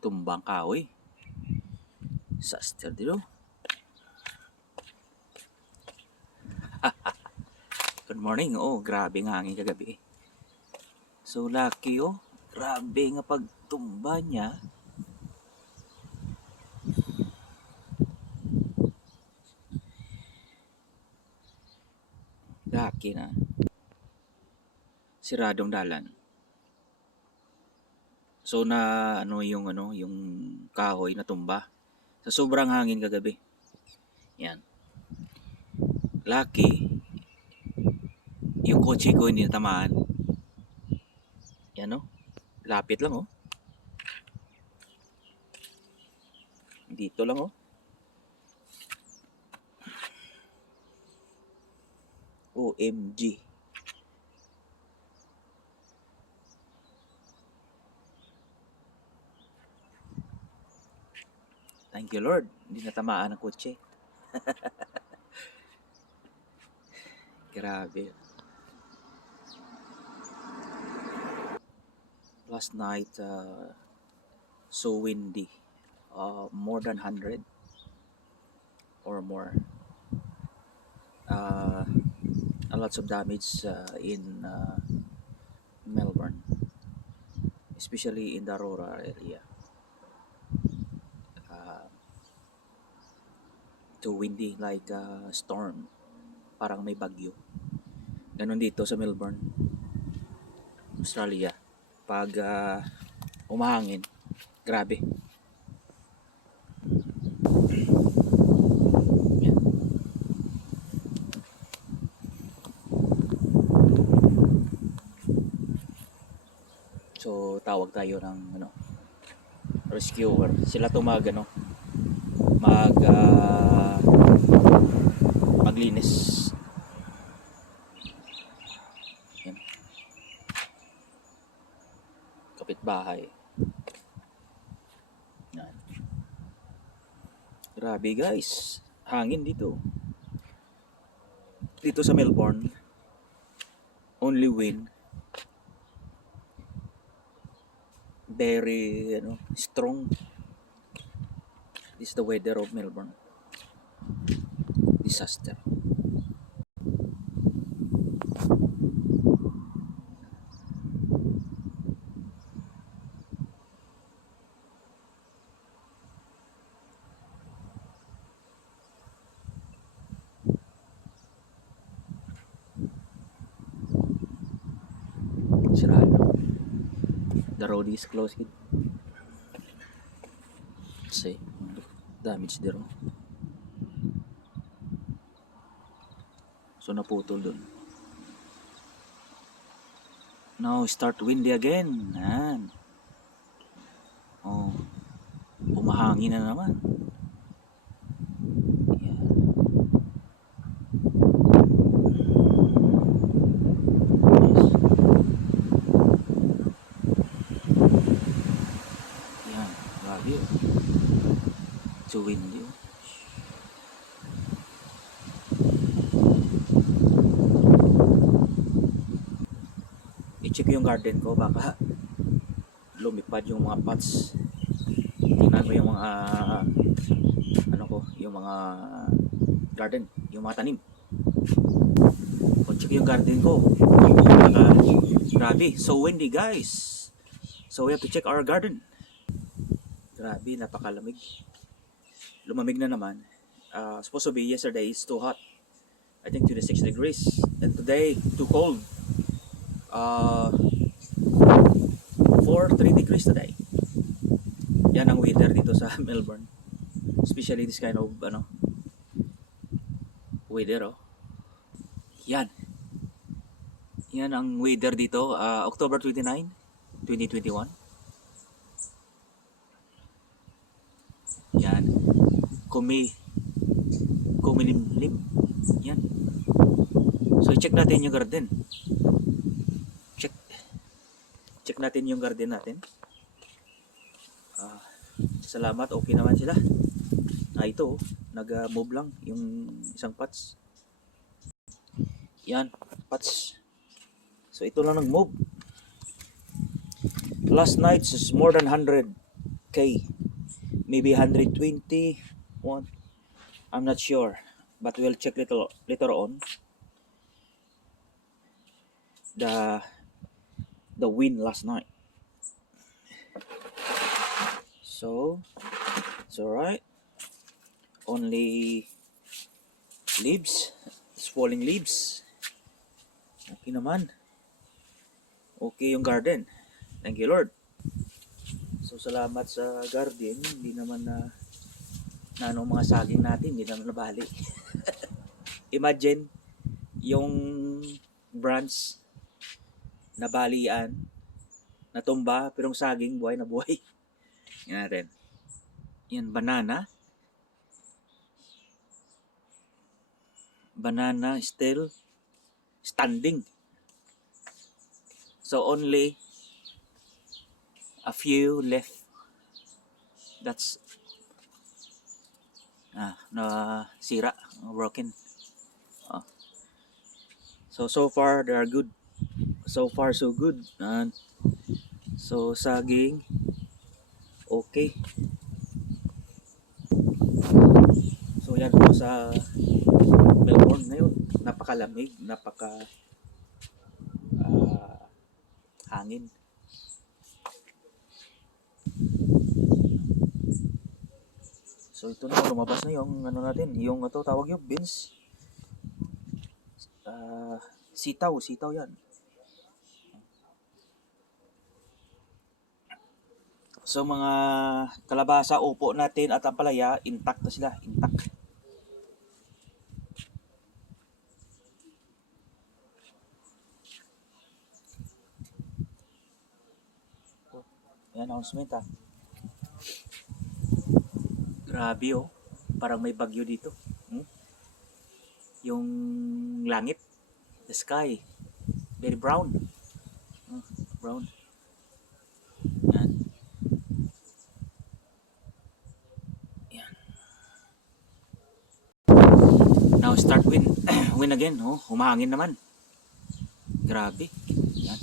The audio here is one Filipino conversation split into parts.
Tumbang kahoy. Saster dito. Good morning. Oh, grabe nga hangin kagabi. So lucky oh. Grabe nga pagtumba niya. Lucky na. Siradong dalan. So na yung kahoy na tumba. Sa sobrang hangin kagabi. Yan. Lucky. Yung kotse ko hindi natamaan. Yan oh. Lapit lang oh. Dito lang oh. OMG. Thank you Lord. Hindi natamaan ang kotse. Grabe. Last night, so windy. More than 100 or more. A lots of damage in Melbourne, especially in the rural area. Too windy, like storm. Parang may bagyo. Ganon dito sa Melbourne, Australia. Pag umahangin, grabe. Yan. So tawag tayo ng rescuer. Sila to maglinis. Yan. Kapitbahay. Yan. Grabe guys, hangin dito sa Melbourne. Only wind, very strong. This is the weather of Melbourne. Disaster. Sirado. The road is closed. See, damage there. So naputol dun. Now start windy again. Yan. Oh, umahangin na naman. Yan. Yan, grabe. So windy. I-check yung garden ko, baka lumipad yung mga pots. Tingnan ko yung mga yung mga garden, yung mga tanim. Check yung garden ko. Baka grabe, so windy guys. So we have to check our garden. Grabe, napakalamig. Lumamig na naman. Supposed to be yesterday is too hot. I think 26 degrees. And today, too cold. 3 degrees today. Yan ang weather dito sa Melbourne. Especially this kind of weather. Yan. Yan ang weather dito. October 29, 2021. Yan. Kumilimlim. Yan. So check natin yung garden. Check natin yung garden natin. Salamat, okay naman sila. Ito, nag-move lang yung isang pots. Yan, pots. So ito lang nag-move. Last night is more than 100 K. Maybe 120. One. I'm not sure. But we'll check later on the wind last night. So it's alright. Only leaves. It's falling leaves. Okay naman. Okay yung garden. Thank you Lord. So salamat sa garden. Hindi naman na anong mga saging natin, hindi naman nabali. Imagine yung branch na balian, natumba, pero yung saging buhay na buhay. Yan natin. Yan, banana. Banana still standing. So only a few left. That's na sira, broken. So far they are good. So far so good. And so saging okay. So yan po sa Melbourne ngayon. Napakalamig, hangin. So ito na, lumabas na yung ano natin, yung ito tawag yung beans. Sitaw yan. So mga kalabasa, upo natin at ang palaya, intact na sila, intact. Yan, announcement ha. Grabe oh, parang may bagyo dito. Yung langit, the sky, very brown. Brown. Yan. Yan. Now start wind. Wind again, oh, humahangin naman. Grabe. Yan.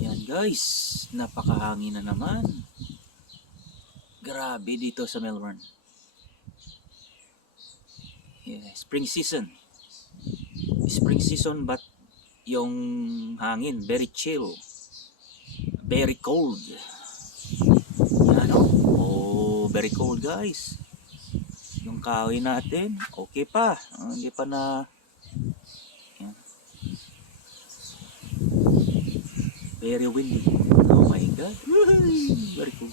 Yan guys, napakahangin na naman. Grabe dito sa Melbourne. Yeah, spring season. Spring season but yung hangin very chill. Very cold. Yan oh, very cold guys. Yung kahoy natin, okay pa. Hindi pa na yan. Very windy. Oh my god. Very cool.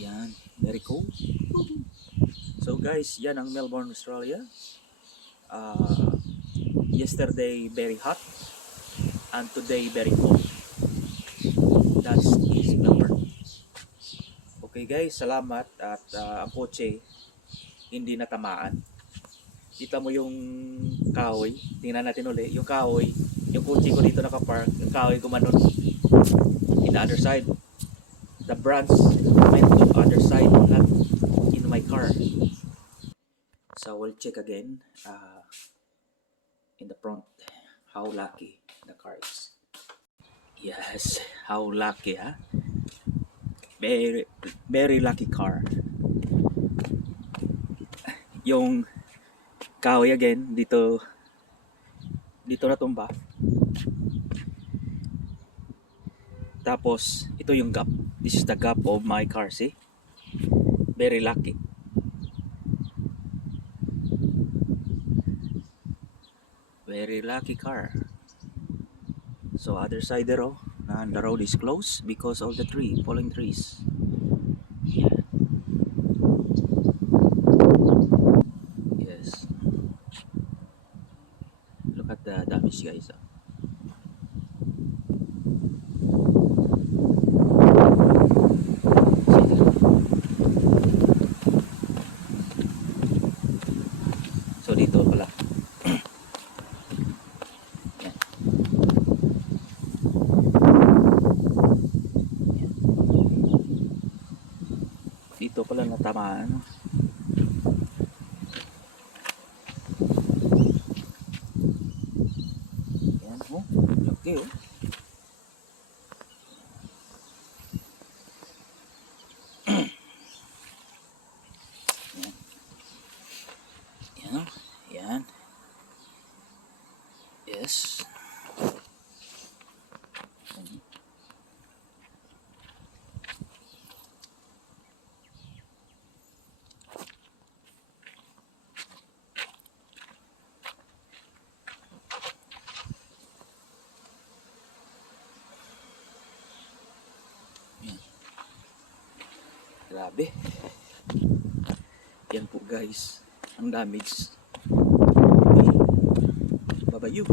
Yan, very cool. So guys, yan ang Melbourne, Australia. Yesterday very hot and today very cold. That's is Melbourne. Okay guys, salamat at ang kotse hindi natamaan. Kita mo yung kahoy, tingnan natin ulit, yung kahoy, yung kotse ko dito nakapark, yung kahoy gumanon in the other side. The branch went to other side, not in my car. So we'll check again in the front how lucky the car is. Yes, how lucky huh? Very, very lucky car. Yung kahoy again dito natumba. Tapos ito yung gap. This is the gap of my car, see? Very lucky. Very lucky car. So other side there oh, and the road is closed because of the falling trees. Yeah. Yes. Look at the damage guys. So dito pala. Yan. Yan. Dito pala natamaan. Yan oh. Okay oh. Grabe. Yan po guys, ang damage. Okay. Babayu.